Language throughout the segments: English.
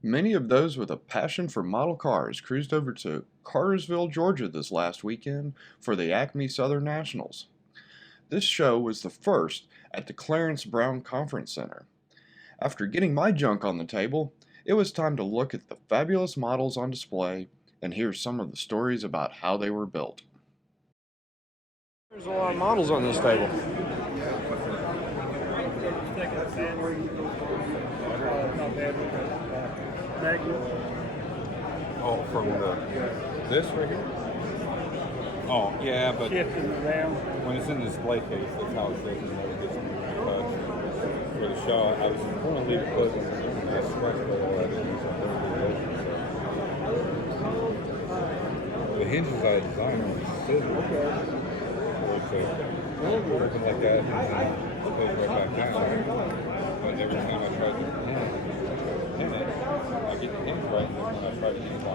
Many of those with a passion for model cars cruised over to Cartersville, Georgia this last weekend for the ACME Southern Nationals. This show was the first at the Clarence Brown Conference Center. After getting my junk on the table, it was time to look at the fabulous models on display and hear some of the stories about how they were built. There's a lot of models on this table. Oh, from this right here? Oh, yeah, but when it's in the display case, that's how it's looking when it gets touch. For the show, I was going to leave it closed and stretch, but all that is the hinges I designed are scissors. So looking like that, and then it goes right back down. But every time I try to pin it, I get the hinge right, and then when I try to hinge on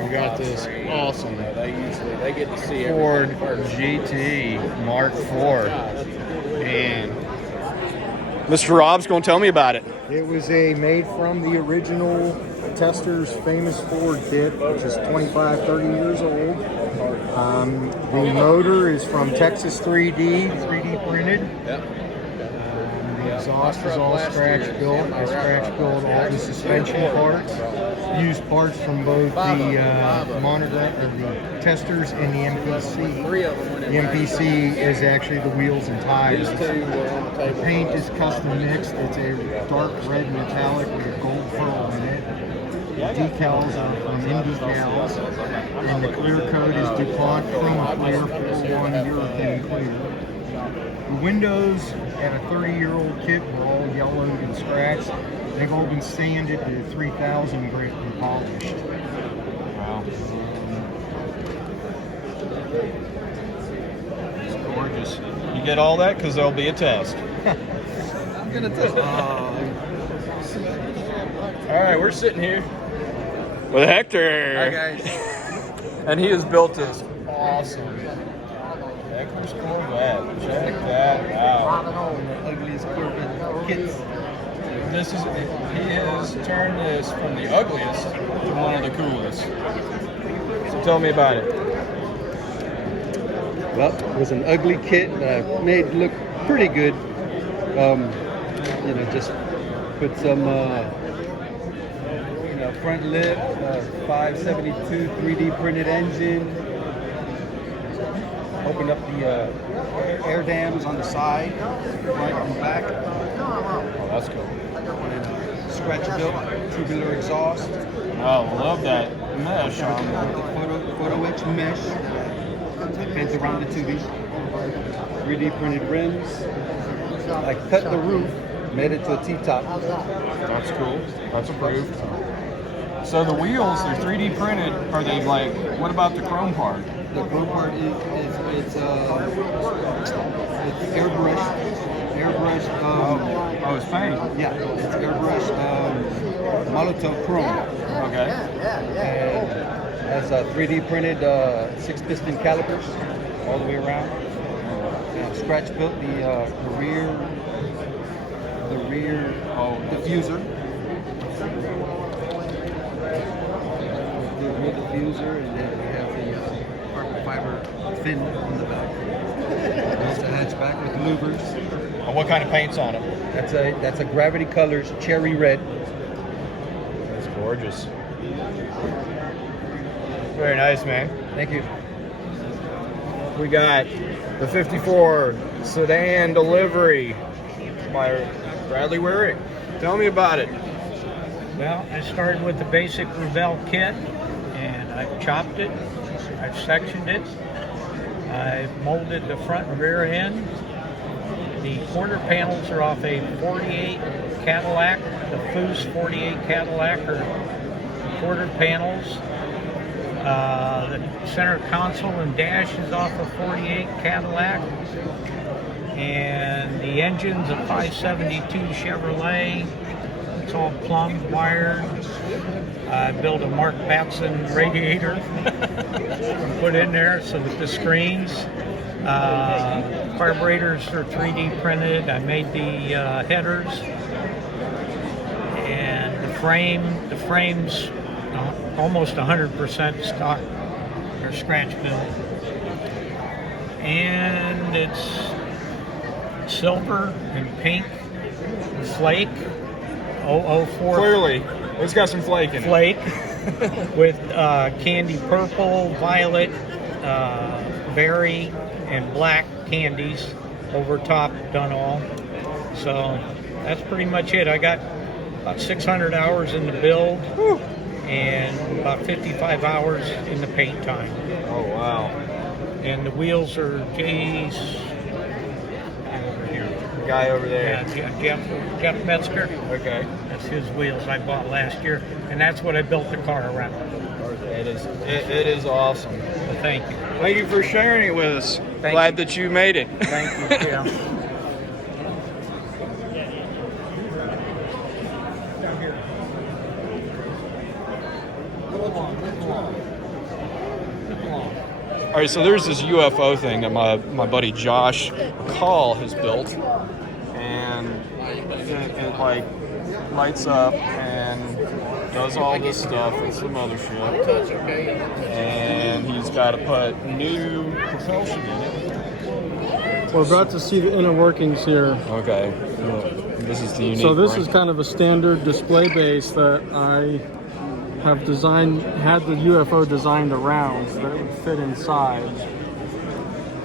We got this awesome Ford GT Mark IV, and Mr. Rob's going to tell me about it. it was made from the original Tester's famous Ford kit, which is 25, 30 years old. The motor is from Texas 3D printed. The exhaust is all scratch built. I scratch built all the suspension parts. Used parts from both the monogram, or the Testers, and the MPC. The MPC is actually the wheels and tires. The paint is custom mixed. It's a dark red metallic with a gold pearl in it. The decals are from Indy Gals, and the clear coat is DuPont Chrome Clear 41 European Clear. The windows at a 30-year-old kit were all yellowed and scratched. They've all been sanded to 3000 grit and polished. Wow. It's gorgeous. You get all that because there'll be a test. I'm gonna test it. All right, we're sitting here with Hector. Hi guys. And he has built this awesome Hector's Corvette. Check that out. The ugliest Corvette kits. He has turned this from the ugliest to one of the coolest. So tell me about it. Well, it was an ugly kit that I made look pretty good. Just put some, front lip, 572 3D printed engine. Opened up the air dams on the side, right and back. Oh, that's cool. Scratch built tubular exhaust. Oh, love that mesh on there. The photo etch mesh. Pins around the tubing. 3D printed rims. I cut the roof, made it to a T-top. That's cool. That's approved. So the wheels, they're 3D printed. Are they like, what about the chrome part? The chrome part is airbrushed. Oh, it's paint. Yeah, it's airbrushed Molotov chrome. Okay. And has 3D printed 6-piston calipers all the way around. And scratch built the rear diffuser. The rear diffuser, and then we have the carbon fiber fin in the back. It's a hatchback with louvers. And what kind of paint's on it? That's a Gravity Colors cherry red. That's gorgeous. Very nice, man. Thank you. We got the 54 sedan delivery by Bradley Waring. Tell me about it. Well, I started with the basic Revell kit, and I've chopped it, I've sectioned it, I've molded the front and rear end. The quarter panels are off a 48 Cadillac, the Foose 48 Cadillac are quarter panels. The center console and dash is off a 48 Cadillac. And the engine's a 572 Chevrolet. It's all plumbed, wired. I built a Mark Batson radiator and put in there so that the screens, carburetors are 3D printed. I made the headers, and the frame's almost 100% stock or scratch built, and it's silver and pink flake. 004 Clearly, it's got some flake in it. flake with candy purple, violet, berry, and black candies over top done all. So that's pretty much it. I got about 600 hours in the build. Whew. And about 55 hours in the paint time. Oh, wow. And the wheels are Jay's over here. The guy over there. Yeah, Jeff Metzger. Okay. That's his wheels I bought last year, and that's what I built the car around. It is awesome. So thank you. Thank you for sharing it with us. Thank Glad you. that you made it. Thank you, Tim. All right, so there's this UFO thing that my buddy Josh McCall has built, and it like lights up and does all this stuff. It's the mothership, and he's got to put new propulsion in it. We're about to see the inner workings here. Okay, this is the unique. So this brain. is kind of a standard display base that I have had the UFO designed around so that it would fit inside.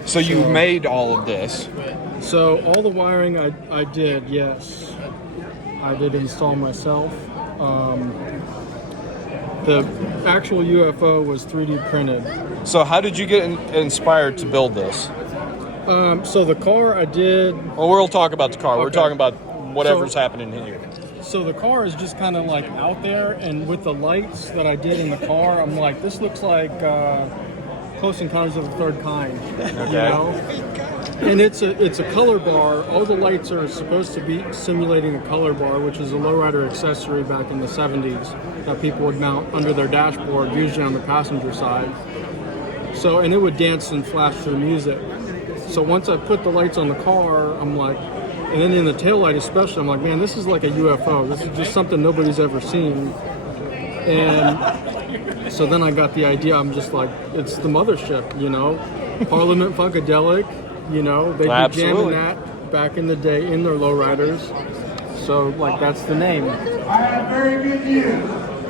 So you made all of this. So all the wiring I did, yes. I did install myself. The actual UFO was 3D printed. So how did you get inspired to build this? So the car I did. Well, we'll talk about the car. We're Okay. talking about whatever's happening here. So the car is just kind of like out there, and with the lights that I did in the car, I'm like, this looks like Close Encounters of the Third Kind. Okay. You know? And it's a color bar. All the lights are supposed to be simulating a color bar, which is a lowrider accessory back in the 70s that people would mount under their dashboard, usually on the passenger side. So, and it would dance and flash through music. So once I put the lights on the car, I'm like, and then in the taillight especially, I'm like, man, this is like a UFO. This is just something nobody's ever seen. And so then I got the idea. I'm just like, it's the mothership, you know? Parliament Funkadelic, you know? They did jamming that back in the day in their lowriders. So, like, that's the name.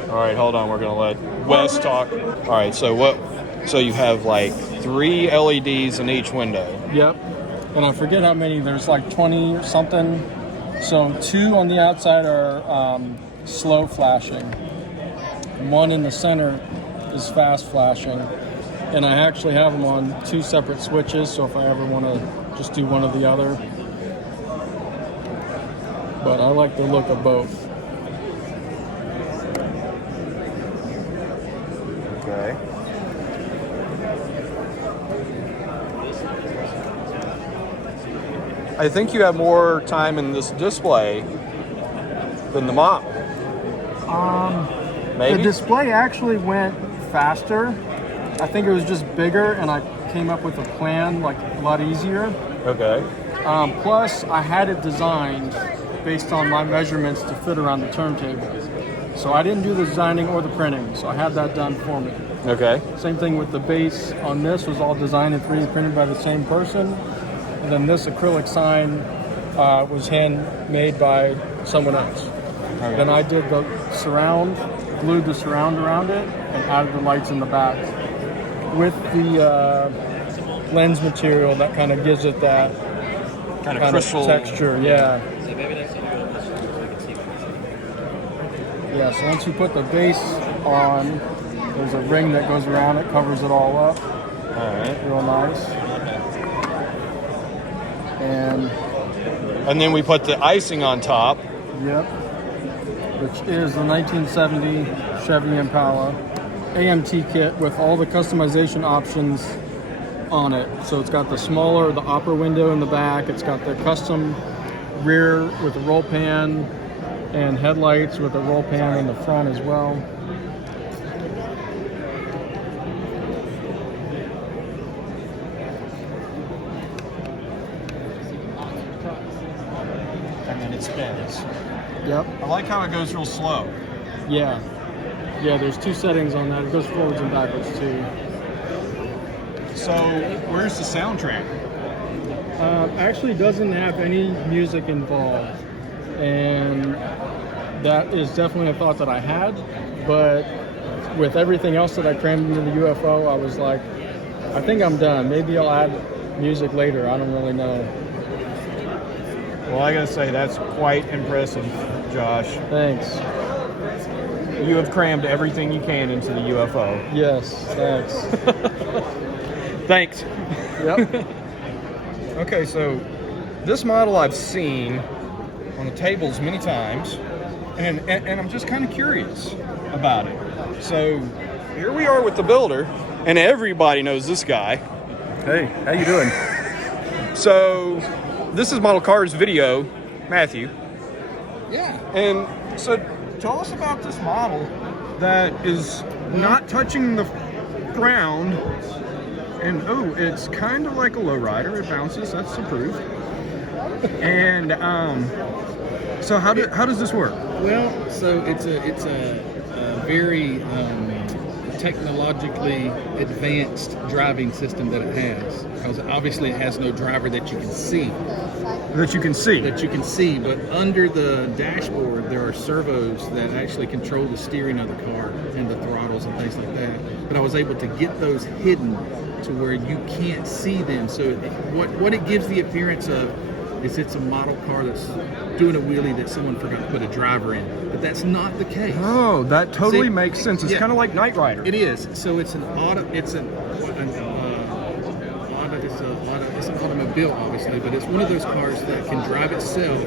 All right, hold on. We're going to let Wes talk. All right, so you have like 3 LEDs in each window. Yep. And I forget how many. There's like 20 or something. So 2 on the outside are slow flashing. 1 in the center is fast flashing. And I actually have them on 2 separate switches, so if I ever want to just do one or the other. But I like the look of both. Okay. I think you have more time in this display than the model. Maybe? The display actually went faster. I think it was just bigger, and I came up with a plan like a lot easier. Okay. Plus, I had it designed based on my measurements to fit around the turntable. So I didn't do the designing or the printing, so I had that done for me. Okay. Same thing with the base on this was all designed and 3D printed by the same person. And then this acrylic sign was handmade by someone else. Okay. Then I did the surround, glued the surround around it, and added the lights in the back with the lens material that kind of gives it that Kind of crystal texture. Yeah. Yeah, so once you put the base on, there's a ring that goes around it, covers it all up. All right. Real nice. And then we put the icing on top. Yep. Which is the 1970 Chevy Impala. AMT kit with all the customization options on it. So it's got the smaller, the opera window in the back. It's got the custom rear with the roll pan and headlights with a roll pan in the front as well. And then it spins. Yep. I like how it goes real slow. Yeah. Yeah, there's 2 settings on that. It goes forwards and backwards too. So where's the soundtrack? Actually doesn't have any music involved. And that is definitely a thought that I had. But with everything else that I crammed into the UFO, I was like, I think I'm done. Maybe I'll add music later. I don't really know. Well, I gotta say, that's quite impressive, Josh. Thanks. You have crammed everything you can into the UFO. Yes, thanks. Thanks. Yep. Okay, so this model I've seen on the tables many times, and I'm just kind of curious about it. So here we are with the builder, and everybody knows this guy. Hey, how you doing? So this is Model Cars Video, Matthew. Yeah. And so tell us about this model that is not touching the ground. And oh, it's kind of like a lowrider. It bounces. That's the proof. And so how does this work? Well, so it's a very technologically advanced driving system that it has, because obviously it has no driver that you can see. That you can see. But under the dashboard there are servos that actually control the steering of the car and the throttles and things like that. But I was able to get those hidden to where you can't see them. So what it gives the appearance of is it's a model car that's doing a wheelie that someone forgot to put a driver in. But that's not the case. Oh, that totally See, makes sense. It's yeah. kind of like Knight Rider. It is. So it's an automobile, obviously, but it's one of those cars that can drive itself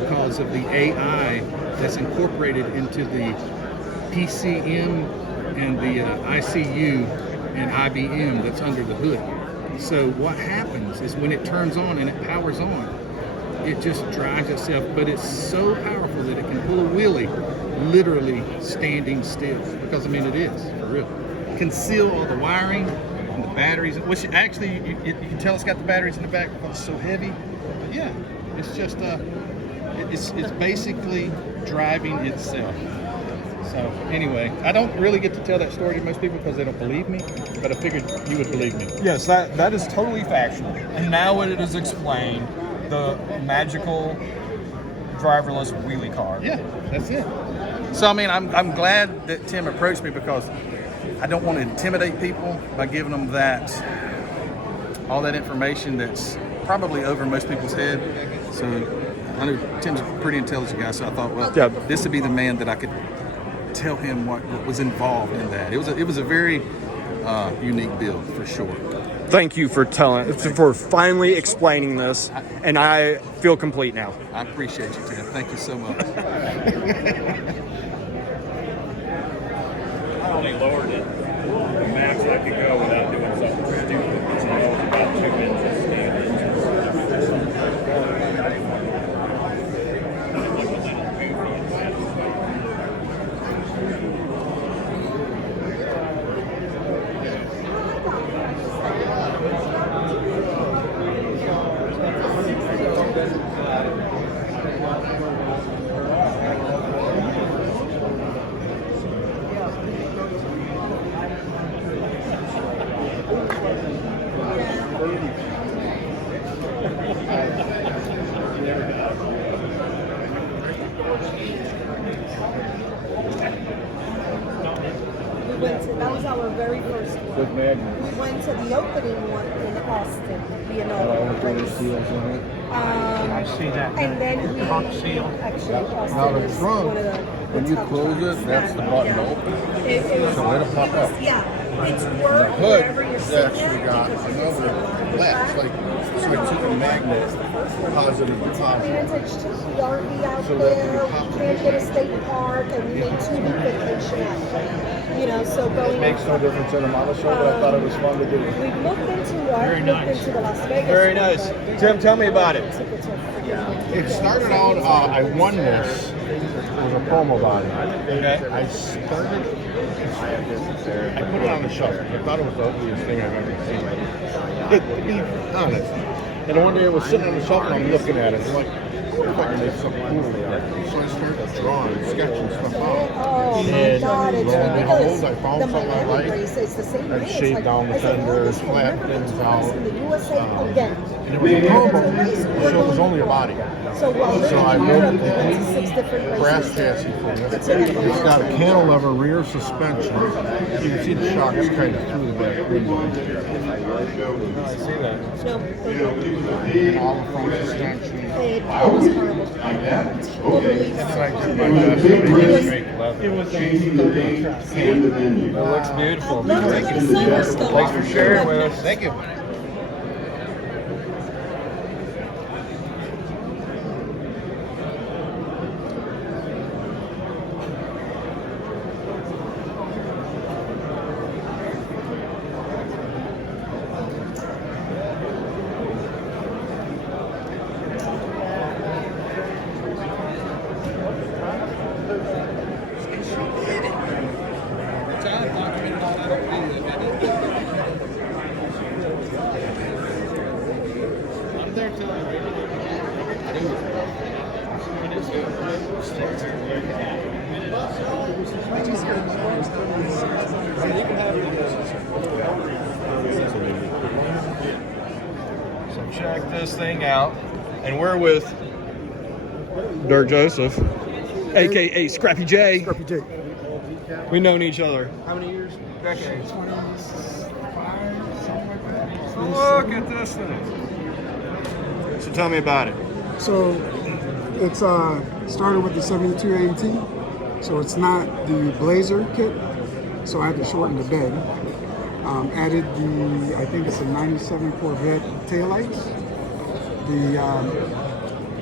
because of the AI that's incorporated into the PCM and the ICU and IBM that's under the hood. So what happens is when it turns on and it powers on, it just drives itself, but it's so powerful that it can pull a wheelie literally standing still, because I mean it is, for real. Conceal all the wiring and the batteries, which actually you can tell it's got the batteries in the back because it's so heavy. But yeah, it's just it's basically driving itself. So anyway, I don't really get to tell that story to most people because they don't believe me, but I figured you would believe me. Yes, that is totally factual. And now it is explained, the magical driverless wheelie car. Yeah, that's it. So I mean, I'm glad that Tim approached me, because I don't want to intimidate people by giving them all that information that's probably over most people's head. So I know Tim's a pretty intelligent guy, so I thought, well, Yeah. this would be the man that I could tell him what was involved in that. It was a very unique build for sure. Thank you for finally explaining this, and I feel complete now. I appreciate you, Tim. Thank you so much. I only lowered it the max I could go without doing something stupid. So I was about 2 minutes of standard. That was our very first one. We went to the opening one in Austin, I see that. and then we Front seal. actually Austin Now the was front, one of the when you top close ones. it, that's the button to open. It was, So it'll pop up. yeah, it's The work hood wherever you're has sitting actually at got because another latch, like so I took a magnet, positive and positive. Advantage to PRV out there. We can't get a state park, and we made 2 duplication out there. You know, so going. It makes no difference in the model show, but I thought it was fun to do. We've looked into what? Very Looked nice. into the Las Vegas. Very one, nice. but Tim, tell me about it. tickets are freaking It started out, I won this. It was a promo body. Okay. I started, I put it on the shelf. I thought it was the ugliest thing I've ever seen. To be honest. And then one day I was sitting on the shelf and I'm looking at it. I'm like, I wonder if I can make something cool with it. So I started drawing, sketching stuff out. Oh my And God, it's lo and ridiculous. behold, I found The something I Miami like. race is the same I'd way. It's shave like, down the I said, well, fenders, this will flap never things be twice out. in the USA again. And it was a promo, so it was only a body. So while living So I in built Europe, the we went to 6 different brass races. chassis for it. It's got a cantilever rear suspension. You can see the shocks kind of through the back window. I see that. No, And all the front suspension. it was horrible. Totally. And then I did my best to make leather. It looks beautiful. Love to get a silver still. Thanks for sharing with us. Thank you. So check this thing out. And we're with Dirk Joseph, aka Scrappy J. Scrappy J. We've known each other. How many years? Decades. 25, something like that. Look at this thing. So tell me about it. So it's started with the 72 AMT. So it's not the Blazer kit. So I had to shorten the bed. Added the, I think it's a 97 Corvette taillights. The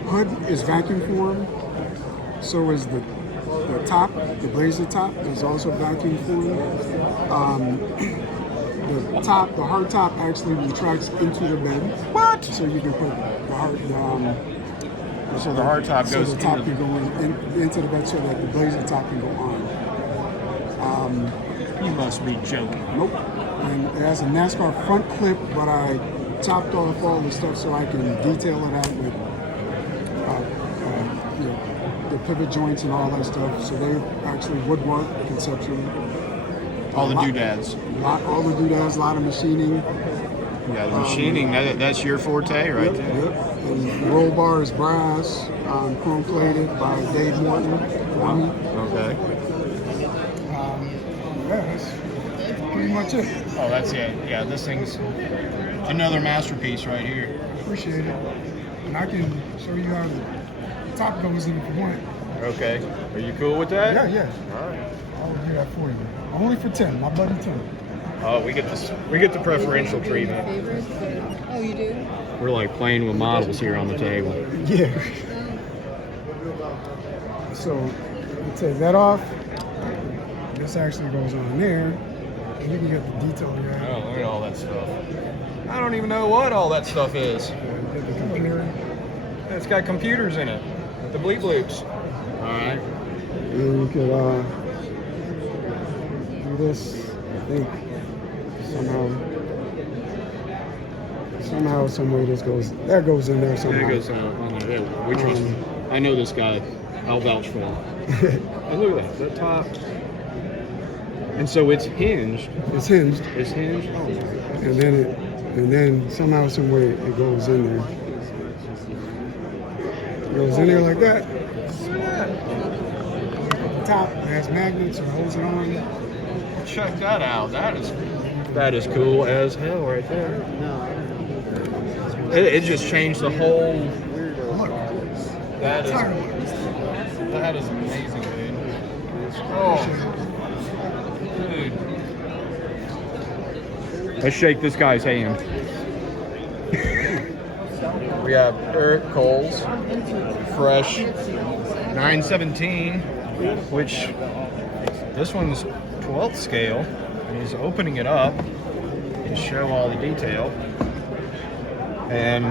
hood is vacuum formed. So is the top, the Blazer top is also vacuum formed. The top, the hard top actually retracts into the bed. What? So you can put the hard, So the hard top so goes the top into can go into the bed so that the Blazer top can go on. You must be joking. Nope. And it has a NASCAR front clip, but I chopped off all the stuff so I can detail it out with you know, the pivot joints and all that stuff. So they actually woodwork conceptually. All the doodads. All the doodads, a lot of machining. Yeah, the machining, that's your forte right there. Yep. And the roll bar is brass, chrome plated by Dave Morton for me. Okay. Yeah, that's pretty much it. Oh, that's it. Yeah, this thing's another masterpiece right here. Appreciate it. And I can show you how the top goes in if you want. Okay. Are you cool with that? Yeah, yeah. All right. I'll do that for you. Only for 10, my buddy 10. Oh, we get this. We get the preferential treatment. Oh, you do? We're like playing with models here on the table. Yeah. So you take that off. This actually goes on there. And you can get the detail here. Oh, look at all that stuff. I don't even know what all that stuff is. Get the computer. It's got computers in it. The bleep bloops. All right. And you could do this, I think, somehow, some way this goes, that goes in there somehow. That goes on there. We trust him. I know this guy. I'll vouch for him. And look at that, the top. And so it's hinged. It's hinged. It's hinged. Oh my God. And then somehow, some way it goes in there. It goes in there like that. At the top, it has magnets or holds it on. Check that out. That is cool as hell right there. It just changed the whole look. That is amazing, dude. Oh, dude. Let's shake this guy's hand. We have Eric Cole's fresh 917, which this one's 12th scale, and he's opening it up to show all the detail. And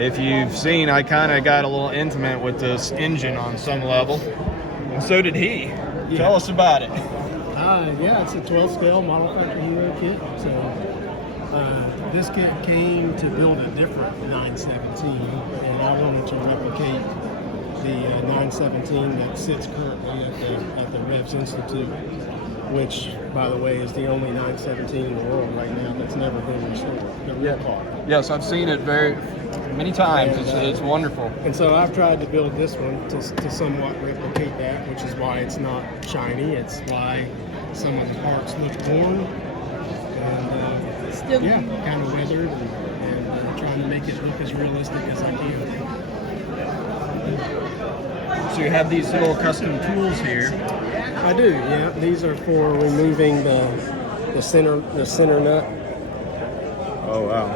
if you've seen, I kind of got a little intimate with this engine on some level, and so did he. Yeah. Tell us about it. Yeah, it's a 12 scale model factory hero kit. So this kit came to build a different 917, and I wanted to replicate the 917 that sits currently at the Revs Institute, which, by the way, is the only 917 in the world right now that's never been restored. The real car. Yes, I've seen it very many times. It's wonderful. And so I've tried to build this one to somewhat replicate that, which is why it's not shiny. It's why some of the parts look worn and Still kind of weathered, and trying to make it look as realistic as I can. So you have these little custom tools here. I do, yeah. These are for removing the center nut. Oh wow!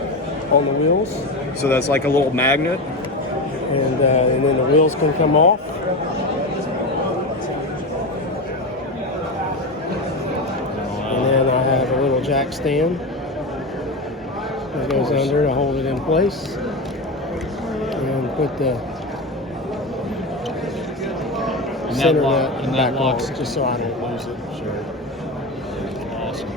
On the wheels. So that's like a little magnet. And then the wheels can come off. And then I have a little jack stand that goes under to hold it in place. And put the center nut back on, just so I don't lose it. Sure. Awesome.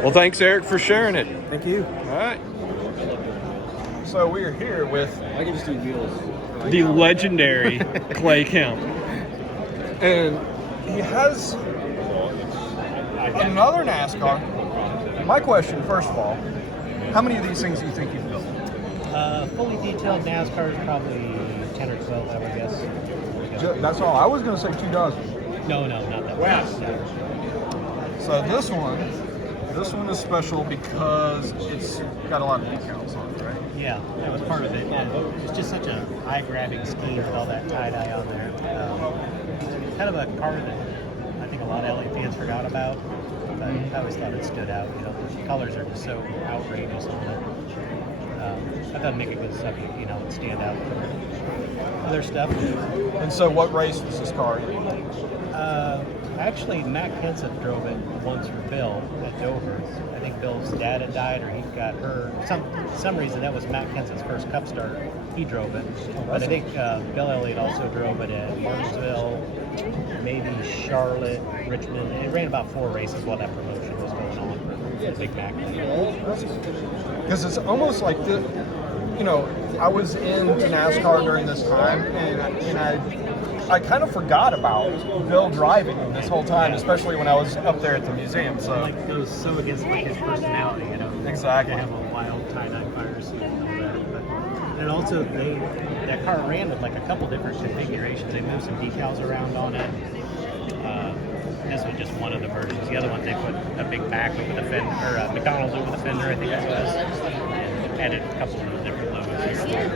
Well, thanks, Eric, for sharing it. Thank you. All right. So we are here with I can just do wheels. the legendary Clay Kemp. And he has another NASCAR. My question, first of all, how many of these things do you think you've built? Fully detailed NASCAR is probably 10 or 12, I would guess. That's all. I was going to say 24. No, not that much. So this one is special because it's got a lot of decals on it, right? Yeah, that was part of it. And it's just such a eye-grabbing scheme with all that tie-dye on there. Kind of a car that I think a lot of LA fans forgot about. But I always thought it stood out. You know, the colors are just so outrageous on it. I thought it'd make a good subject, you know, and stand out from other stuff. And so what race was this car in? Actually, Matt Kenseth drove it once for Bill at Dover. I think Bill's dad had died, or he got hurt. Some reason that was Matt Kenseth's first Cup start. He drove it, but I think Bill Elliott also drove it at Martinsville, maybe Charlotte, Richmond. It ran about 4 races while that promotion was going on for the Big Mac. Because it's almost like the, you know, I was into NASCAR during this time, and I kind of forgot about Bill driving this whole time, especially when I was up there at the museum. So like it was so against like his personality, you know. Exactly. To have a wild tie-dye fire suit and all that. But, and also that car ran with like a couple different configurations. They moved some decals around on it. This was just one of the versions. The other one they put a big back over the fender, or McDonald's over the fender, I think that was, and added a couple of different logos here.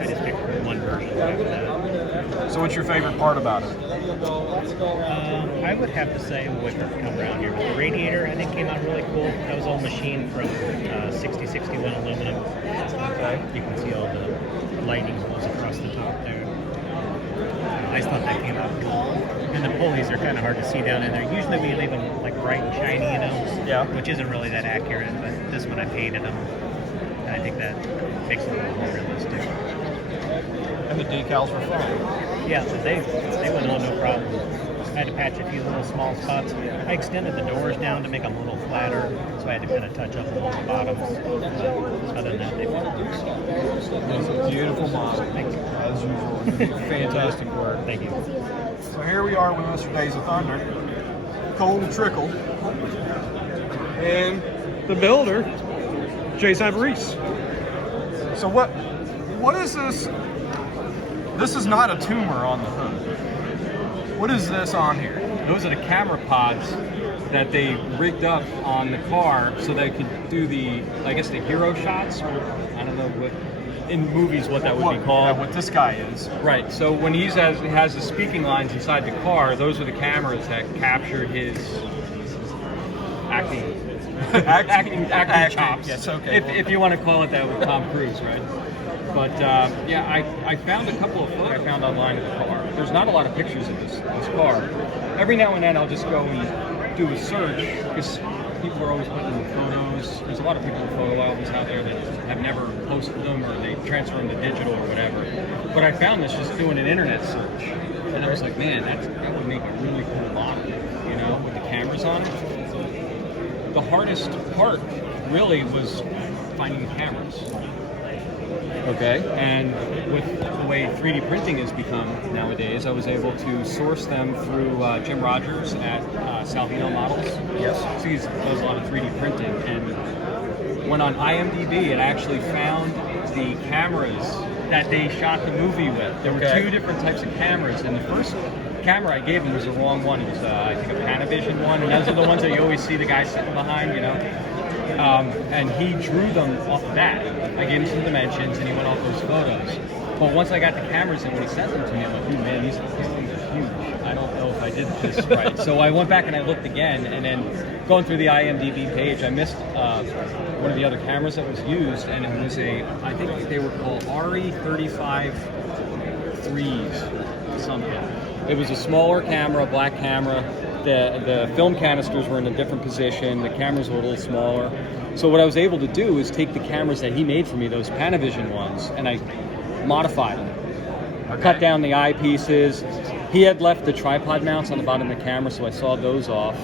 I just picked one version after that. So what's your favorite part about it? I would have to say which one come around here. The radiator, I think, came out really cool. That was all machined from 6061 aluminum. You can see all the lightning goes across the top there. I just thought that came out cool. And the pulleys are kind of hard to see down in there. Usually we leave them like bright and shiny, you know, which isn't really that accurate. But this one I painted them. And I think that makes it a little more realistic. And the decals were fine. Yeah, so they went on no problem. I had to patch a few little small spots. I extended the doors down to make them a little flatter, so I had to kind of touch up along the bottoms. Other than that, they were. It's a beautiful model. Thank you. As usual. Fantastic work. Thank you. So here we are with Mr. Days of Thunder, Cole Trickle, and the builder, Jason Reese. So what is this? This is not a tumor on the hood. What is this on here? Those are the camera pods that they rigged up on the car so they could do the, I guess, the hero shots. I don't know what in movies what that would be called. What this guy is. Right. So when he has the speaking lines inside the car, those are the cameras that captured his acting chops. Yes, okay. If you want to call it that with Tom Cruise, right? But yeah, I found a couple of photos I found online of the car. There's not a lot of pictures of this car. Every now and then I'll just go and do a search because people are always putting photos. There's a lot of people with photo albums out there that have never posted them or they transfer them to digital or whatever. But I found this just doing an internet search. And I was like, man, that would make a really cool model, you know, with the cameras on it. The hardest part really was finding the cameras. Okay. And with the way 3D printing has become nowadays, I was able to source them through Jim Rogers at Salvino Models. Yes. So he does a lot of 3D printing. And went on IMDb and actually found the cameras that they shot the movie with. There were two different types of cameras, and the first camera I gave him was the wrong one. It was, I think, a Panavision one, and those are the ones that you always see the guy sitting behind, you know. And he drew them off of that. I gave him some dimensions, and he went off those photos. But once I got the cameras in, when he sent them to me, I'm like, "Ooh, man, these things are huge. I don't know if I did this right." So I went back and I looked again, and then going through the IMDb page, I missed one of the other cameras that was used, and it was I think they were called RE35 3s, something. It was a smaller camera, black camera. The film canisters were in a different position. The cameras were a little smaller. So what I was able to do is take the cameras that he made for me, those Panavision ones, and I modified them. Cut down the eyepieces. He had left the tripod mounts on the bottom of the camera, so I sawed those off.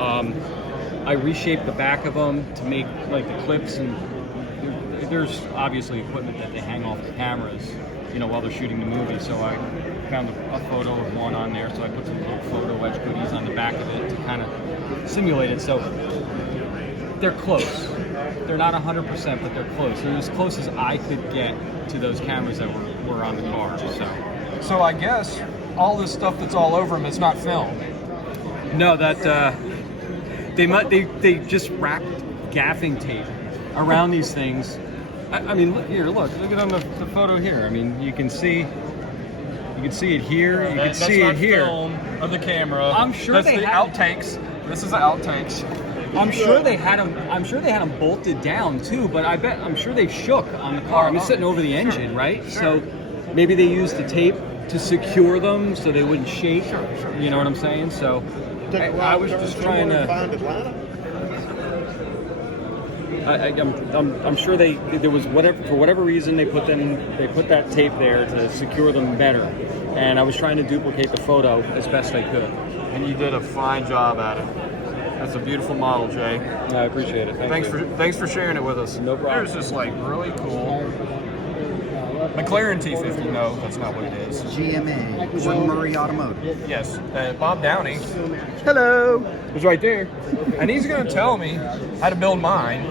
I reshaped the back of them to make like the clips, and there's obviously equipment that they hang off the cameras, you know, while they're shooting the movie. So I found a photo of one on there, so I put some little photo edge goodies on the back of it to kind of simulate it. So they're close. They're not 100%, but they're close. They're as close as I could get to those cameras that were on the car. So I guess all this stuff that's all over them is not film. No, that they just wrapped gaffing tape around these things. I mean, look at on the photo here. I mean, you can see it here. You can see it here. Film of the camera. I'm sure that's they the had outtakes. This is the outtakes. I'm sure they had them bolted down too, but I'm sure they shook on the car. I mean, sitting over the engine, right? Sure. So maybe they used the tape to secure them so they wouldn't shake. You know what I'm saying? So I was just trying to find Atlanta. I'm sure there was for whatever reason they put that tape there to secure them better, and I was trying to duplicate the photo as best I could. And you did a fine job at it. That's a beautiful model, Jay. I appreciate it. Thanks for sharing it with us. No problem. There's this like really cool McLaren T50. No, that's not what it is. GMA, Gordon Murray Automotive. Yes, Bob Downey. Hello. Is right there, and he's going to tell me how to build mine,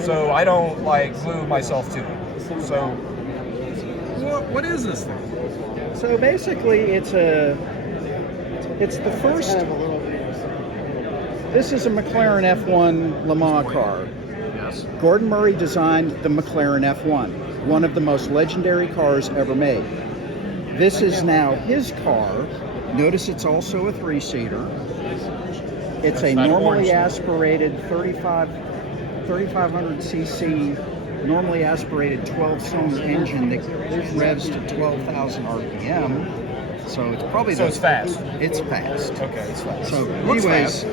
so I don't like glue myself to it. So, what is this thing? So basically, it's the first. This is a McLaren F1 Le Mans car. Yes. Gordon Murray designed the McLaren F1, one of the most legendary cars ever made. This is now his car. Notice it's also a 3-seater. It's a normally aspirated 3,500cc, normally aspirated 12-cylinder engine that revs to 12,000 RPM. So it's probably it's fast. It's fast. Okay, it's fast. So Looks anyways, fast.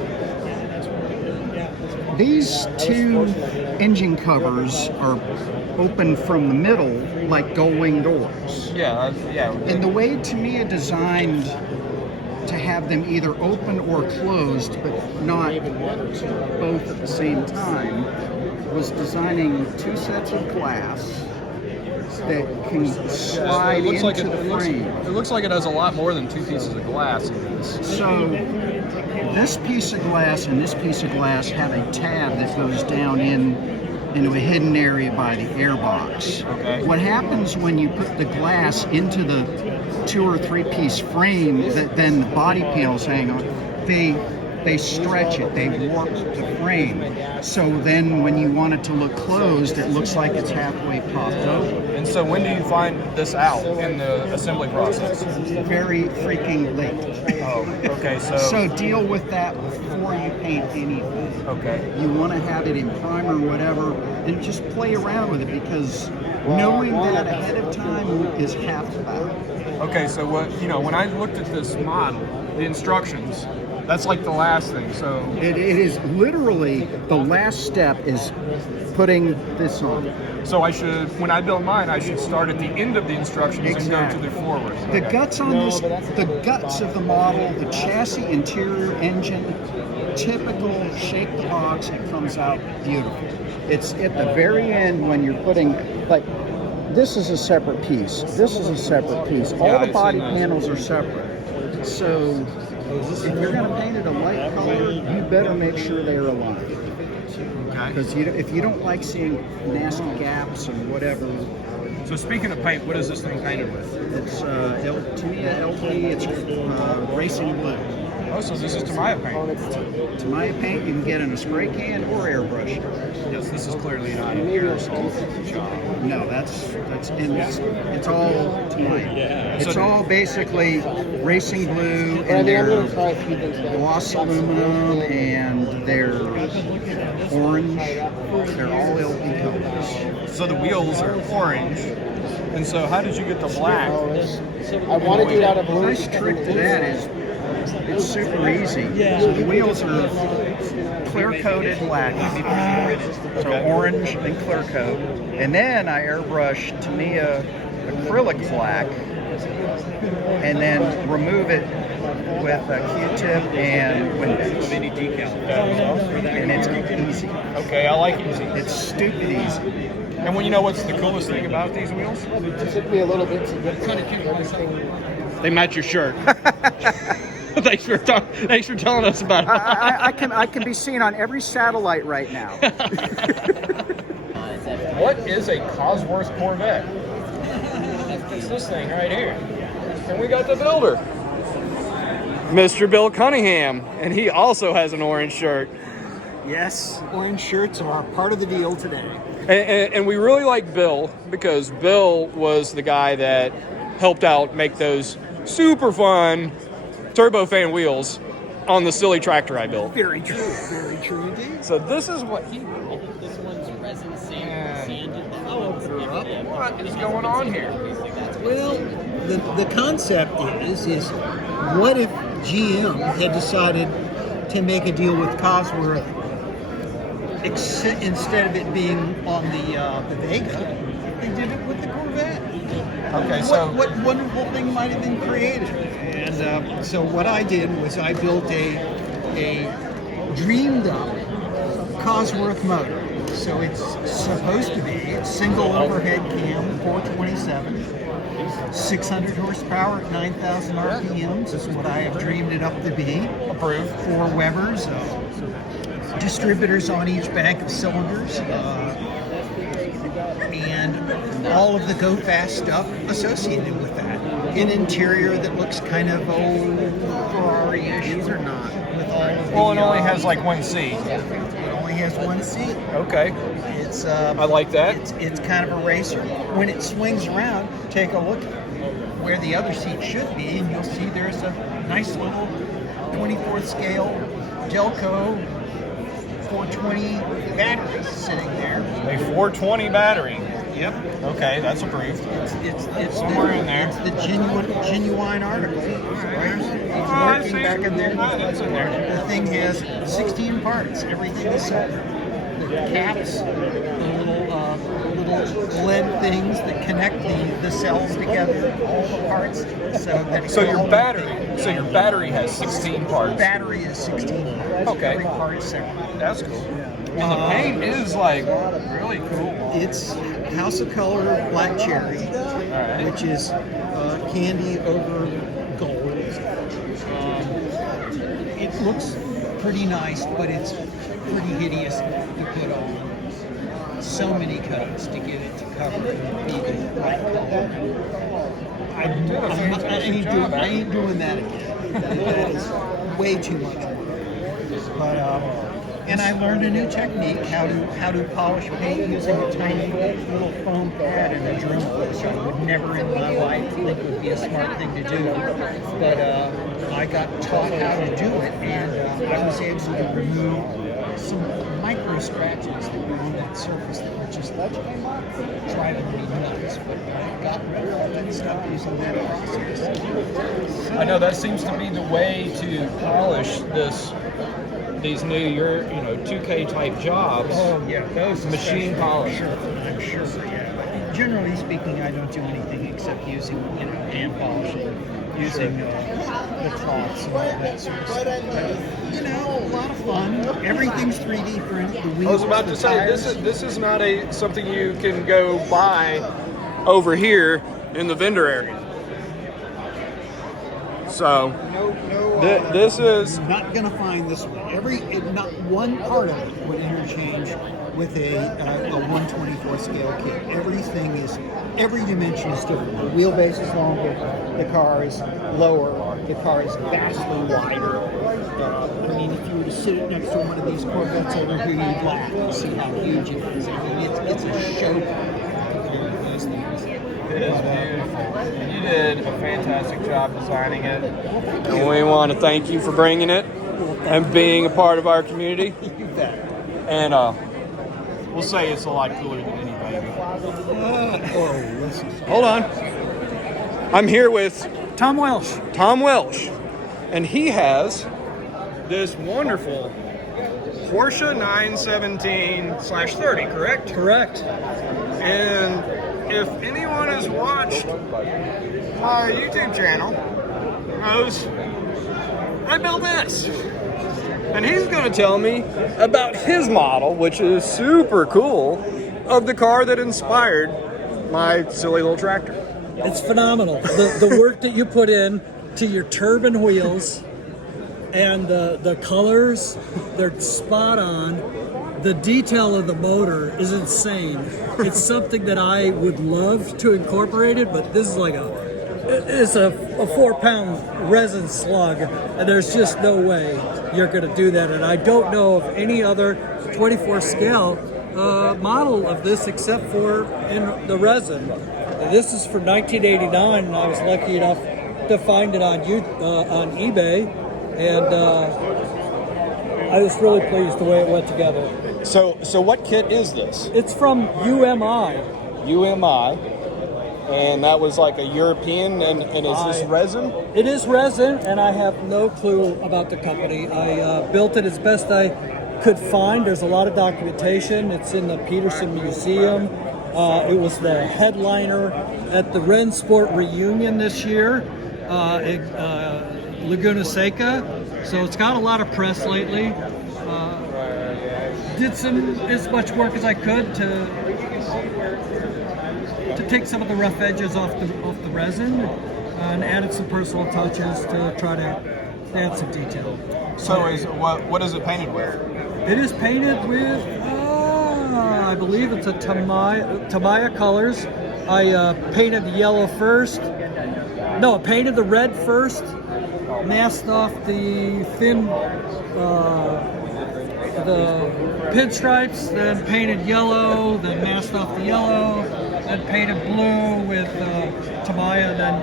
These two engine covers are open from the middle like gull-wing doors. Yeah. And the way Tamiya designed to have them either open or closed, but not both at the same time, was designing two sets of glass that can slide into the frame. It looks like it has a lot more than two pieces of glass in this. So this piece of glass and this piece of glass have a tab that goes down into a hidden area by the airbox. Okay. What happens when you put the glass into the 2 or 3 piece frame that then the body panels hang on, they they stretch it, they warp the frame. So then when you want it to look closed, it looks like it's halfway popped open. And so when do you find this out in the assembly process? Very freaking late. Oh, okay. So deal with that before you paint anything. Okay. You want to have it in primer or whatever, and just play around with it, because knowing that ahead of time is half the battle. Okay, so when I looked at this model, the instructions, that's like the last thing. So it is literally the last step is putting this on. So when I build mine, I should start at the end of the instructions and go to the forward. The guts on this, the guts of the model, the chassis, interior, engine, typical, shake the box, it comes out beautiful. It's at the very end when you're putting, like, this is a separate piece. This is a separate piece. All the body panels are separate. So if you're going to paint it a light color, you better make sure they're aligned. Because if you don't like seeing nasty gaps and whatever. So speaking of paint, what is this thing painted with? It's Tamiya LP. It's racing blue. Oh, so this is Tamiya paint. Tamiya paint you can get in a spray can or airbrush. Yes, this is clearly not an aerosol job. No, it's all Tamiya. It's all basically racing blue, and they're gloss aluminum, and they're orange. They're all LP colors. So the wheels are orange. And so how did you get the black? I want to do it out of blue. The nice trick to that is it's super easy. So the wheels are clear-coated black, so orange and clear coat. And then I airbrush Tamiya acrylic black, and then remove it with a Q-tip and Windex. And it's easy. Okay, I like easy. It's stupid easy. And when you know what's the coolest thing about these wheels? It took me a little bit to get everything. They match your shirt. Thanks for telling us about it. I can be seen on every satellite right now. What is a Cosworth Corvette? It's this thing right here. And we got the builder, Mr. Bill Cunningham, and he also has an orange shirt. Yes, orange shirts are part of the deal today. And we really like Bill because Bill was the guy that helped out make those super fun turbofan wheels on the silly tractor I built. Very true indeed. So this is what he built. This one's resin sanded. What is going on here? Well, the concept is what if GM had decided to make a deal with Cosworth instead of it being on the Vega, they did it with the Corvette. Okay, so what wonderful thing might have been created? And so what I did was I built a dreamed up Cosworth motor. So it's supposed to be a single overhead cam, 427, 600 horsepower at 9,000 RPMs is what I have dreamed it up to be. Approved. 4 Webers, distributors on each bank of cylinders, and all of the go fast stuff associated with that. An interior that looks kind of old Ferrari-ish or not. With all of it only has like one seat. It only has one seat. Okay. It's I like that. It's kind of a racer. When it swings around, take a look where the other seat should be, and you'll see there's a nice little 24th scale Delco 420 battery sitting there. A 420 battery. Yep. Okay, that's approved. It's somewhere in there. It's the genuine article. Right? It's working back in there. That's in there. The thing has 16 parts. Everything is separate. The caps, the little lead things that connect the cells together, all the parts. So your battery has 16 parts. Battery is 16 parts. Okay. Every part is separate. That's cool. And the paint is like really cool. It's House of Color Black Cherry, which is candy over gold. It looks pretty nice, but it's pretty hideous to put on. So many coats to get it to cover be the right color. I ain't doing that again. That is way too much work. But and I learned a new technique, how to polish paint using a tiny little foam pad and a Dremel, which I would never in my life think would be a smart thing to do. But I got taught how to do it, and I was able to remove some micro scratches that were on that surface that were just driving me nuts. But I got rid of all that stuff using that process. I know that seems to be the way to polish these new 2K type jobs. Oh yeah, those machine polish. I'm sure. Yeah. But generally speaking, I don't do anything except using hand polishing, using the cloths and all that sort of stuff. A lot of fun. Everything's 3D printed. The wheels, I was about to say this is not something you can go buy over here in the vendor area. So this is not going to find this one. Not one part of it would interchange with a 124 scale kit. Every dimension is different. The wheelbase is longer, the car is lower, the car is vastly wider. I mean, if you were to sit it next to one of these Corvettes over here, you'd laugh and see how huge it is. I mean, it's a show compared to those things. It is beautiful. You did a fantastic job designing it. And we want to thank you for bringing it and being a part of our community. You bet. And we'll say it's a lot cooler than any baby. Listen. Hold on. I'm here with Tom Welsh. And he has this wonderful Porsche 917/30, correct? Correct. And if anyone has watched my YouTube channel, knows I built this. And he's going to tell me about his model, which is super cool, of the car that inspired my silly little tractor. It's phenomenal. The work that you put in to your turbine wheels and the colors, they're spot on. The detail of the motor is insane. It's something that I would love to incorporate it, but this is like it's a 4-pound resin slug, and there's just no way you're going to do that. And I don't know of any other 24 scale model of this except for in the resin. This is from 1989, and I was lucky enough to find it on eBay, and I was really pleased the way it went together. So what kit is this? It's from UMI. And that was like a European, and is this resin? It is resin, and I have no clue about the company. I built it as best I could find. There's a lot of documentation. It's in the Peterson Museum. It was the headliner at the Ren Sport reunion this year in Laguna Seca. So it's got a lot of press lately. Did as much work as I could to take some of the rough edges off the resin, and added some personal touches to try to add some detail. So what is it painted with? It is painted with, I believe it's a Tamiya colors. I painted the yellow first. No, I painted the red first, masked off the thin, the pinstripes, then painted yellow, then masked off the yellow, then painted blue with Tamiya, then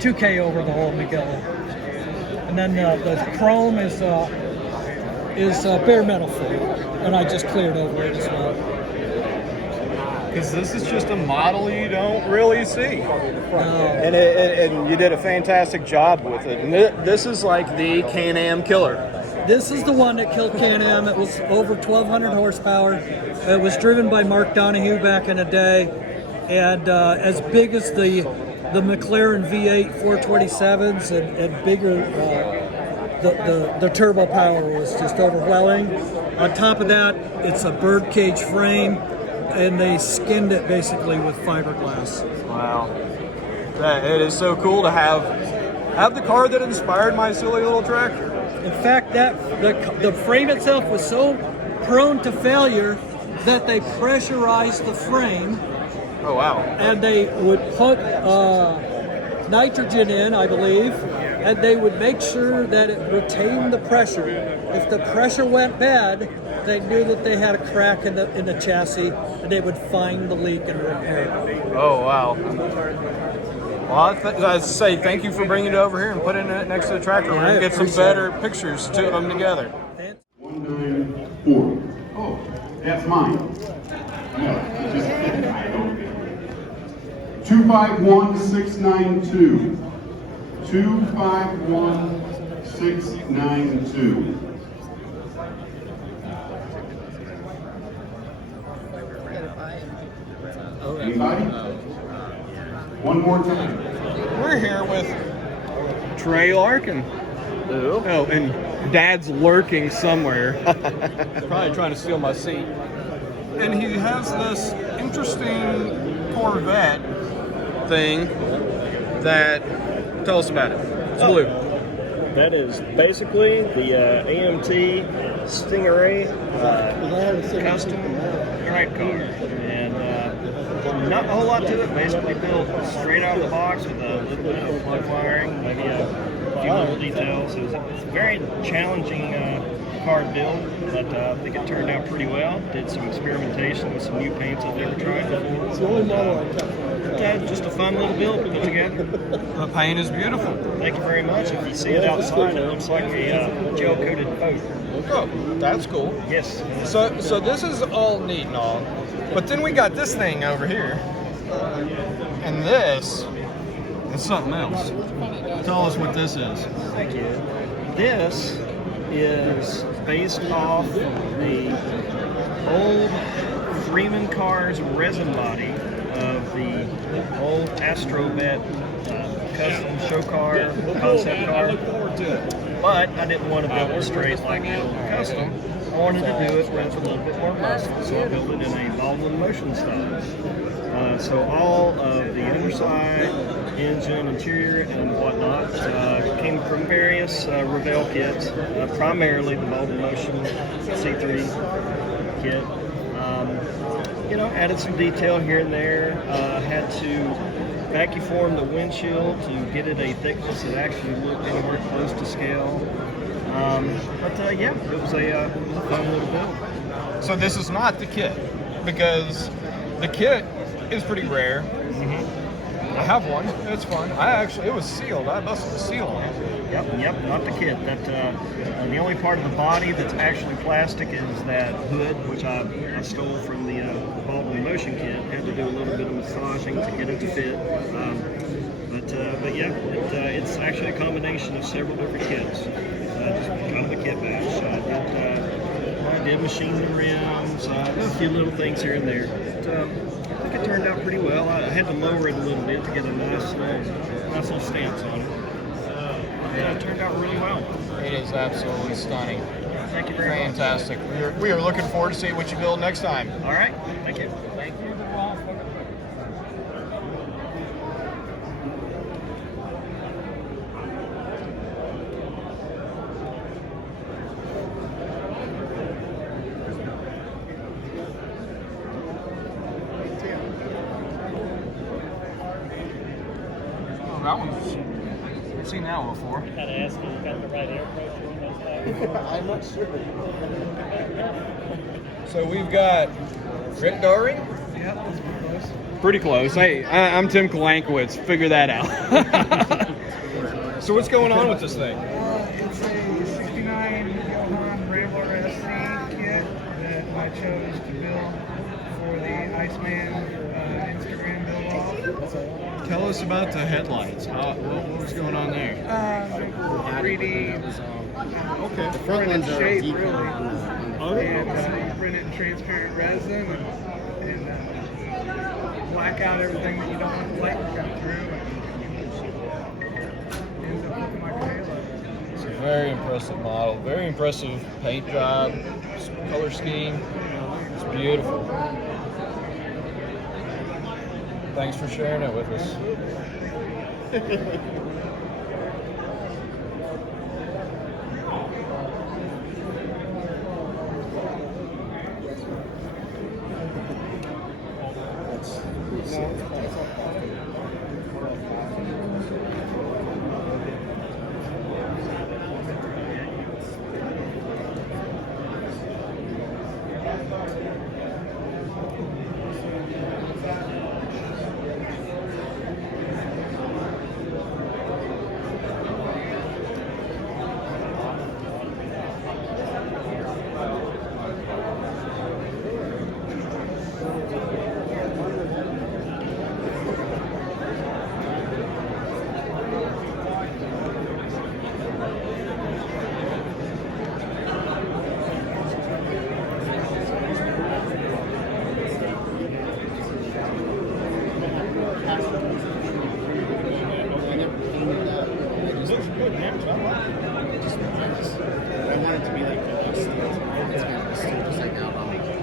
2K over the whole Miguel. And then the chrome is bare metal free, and I just cleared over it as well. Because this is just a model you don't really see. And you did a fantastic job with it. And this is like the Can-Am killer. This is the one that killed Can-Am. It was over 1,200 horsepower. It was driven by Mark Donahue back in the day, and as big as the McLaren V8 427s and bigger. The turbo power was just overwhelming. On top of that, it's a birdcage frame, and they skinned it basically with fiberglass. Wow. It is so cool to have the car that inspired my silly little tractor. In fact, the frame itself was so prone to failure that they pressurized the frame. Oh, wow. And they would put nitrogen in, I believe, and they would make sure that it retained the pressure if the pressure went bad, they knew that they had a crack in the chassis, and they would find the leak and repair it. Oh, wow. Well, I say thank you for bringing it over here and putting it next to the tractor. We're going to get some better pictures of them together. 1940. Oh, that's mine. No, just kidding. I don't. 251692. 251692. Anybody? One more time. We're here with Trey Larkin. Oh, and Dad's lurking somewhere. Probably trying to steal my seat. And he has this interesting Corvette thing that, tell us about it. It's blue. That is basically the AMT Stingray custom track car. And not a whole lot to it, basically built straight out of the box with a little bit of plug wiring, maybe a few little details. It was a very challenging car build, but I think it turned out pretty well. Did some experimentation with some new paints I've never tried before. It's the only model I kept. Just a fun little build put together. The paint is beautiful. Thank you very much. If you see it outside, it looks like a gel-coated boat. Oh, that's cool. Yes. So this is all neat and all, but then we got this thing over here, and this is something else. Tell us what this is. Thank you. This is based off the old Freeman Cars resin body of the old Astrovet custom show car, concept car. But I didn't want to build it straight like the old custom. I wanted to do it with a little bit more muscle, so I built it in a Baldwin motion style. So all of the underside, engine, interior, and whatnot came from various Revell kits, primarily the Baldwin Motion C3 kit. Added some detail here and there. Had to vacuum form the windshield to get it a thickness that actually looked anywhere close to scale. Yeah, it was a fun little build. So this is not the kit, because the kit is pretty rare. I have one. It's fun. It was sealed. I busted the seal on it. Yep, not the kit. That the only part of the body that's actually plastic is that hood, which I stole from the Baldwin Motion kit. Had to do a little bit of massaging to get it to fit. But yeah, it's actually a combination of several different kits. Just kind of a kit batch. I did machine the rims, a few little things here and there. But, I think it turned out pretty well. I had to lower it a little bit to get a nice little stance on it. Yeah, it turned out really well. It is absolutely stunning. Thank you very much. Fantastic. We are looking forward to seeing what you build next time. All right. Thank you. Thank you. Oh, that one's... I've seen that one before. Had to ask if you got the right air pressure in those tires. I'm not sure. So we've got Rick Doring. Yep, that's pretty close. Pretty close. Hey, I'm Tim Kalankowitz. Figure that out. So what's going on with this thing? It's a 69 Johan Rambler SC kit that I chose to build for the Iceman Instagram build-off. Tell us about the headlights. What was going on there? 3D. Okay. The front ones are shape, really. And print it in transparent resin and black out everything that you don't want the light to come through. Ends up looking like a halo. It's a very impressive model. Very impressive paint job, color scheme. It's beautiful. Thanks for sharing it with us.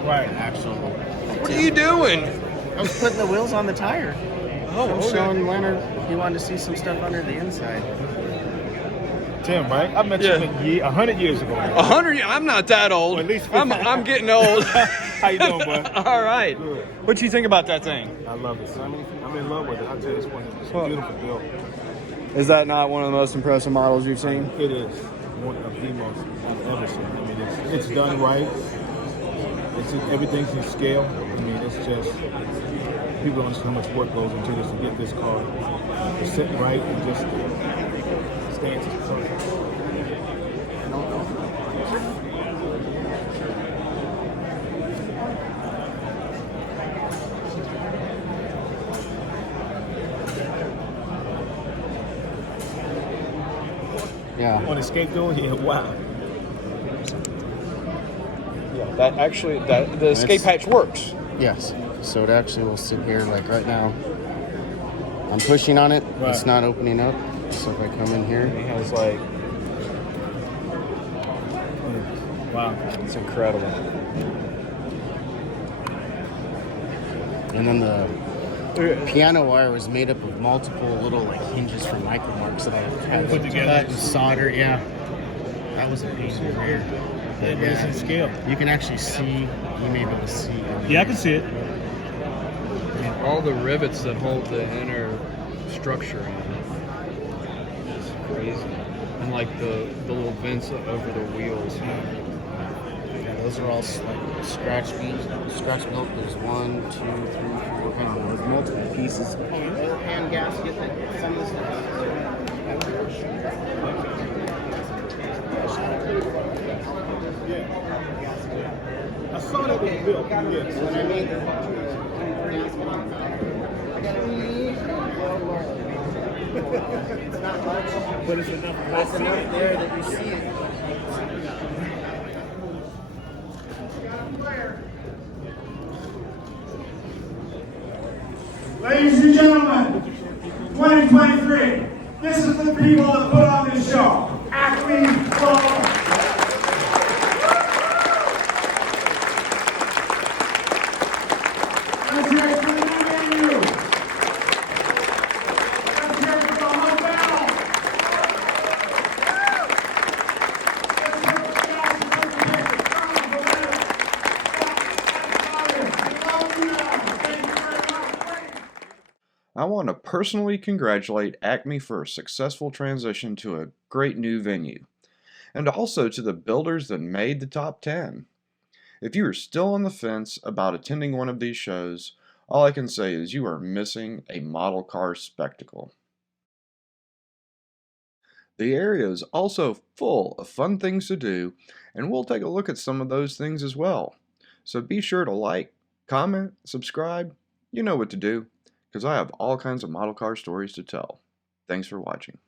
Right. Actual. What are you doing? I was putting the wheels on the tire. Oh, I'm okay. showing Leonard he wanted to see some stuff under the inside. Tim, right? I met you 100 years ago. 100? I'm not that old. Well, at least I'm getting old. How you doing, bud? All right. What you think about that thing? I love it. I'm in love with it. I'll tell you, it's a beautiful build. Is that not one of the most impressive models you've seen? It is one of the most I've ever seen. I mean, it's done right. Everything's in scale. I mean, it's just people don't understand how much work goes into this to get this car to sit right and just stands its perfect. Yeah. On escape though, yeah, wow. Yeah, the escape hatch works. Yes. So it actually will sit here like right now. I'm pushing on it. Right. It's not opening up. So if I come in here, It has like, wow, it's incredible. and then the piano wire was made up of multiple little like hinges for micro marks that I had Put together. cut and soldered. Yeah. That was a pain in the rear. Yeah, but it's in scale. You can actually see. You may be able to see. Yeah, I can see it. And all the rivets that hold the inner structure in is crazy. And like the little vents over the wheels. Yeah, those are all like scratch built. There's 1, 2, 3, 4. I don't know. There's multiple pieces. And gasket that some of this. I saw that was built. Yes. It's not much, But it's enough. but it's enough there that you see it. Ladies and gentlemen, 2023, this is the people that put on this show. ACME Southern. Let's hear it for the new venue. Let's hear it for the hotel. Let's hear it for the guys who put the picture. I want to personally congratulate ACME for a successful transition to a great new venue, and also to the builders that made the top 10. If you are still on the fence about attending one of these shows, all I can say is you are missing a model car spectacle. The area is also full of fun things to do, and we'll take a look at some of those things as well. So be sure to like, comment, subscribe, you know what to do, because I have all kinds of model car stories to tell. Thanks for watching.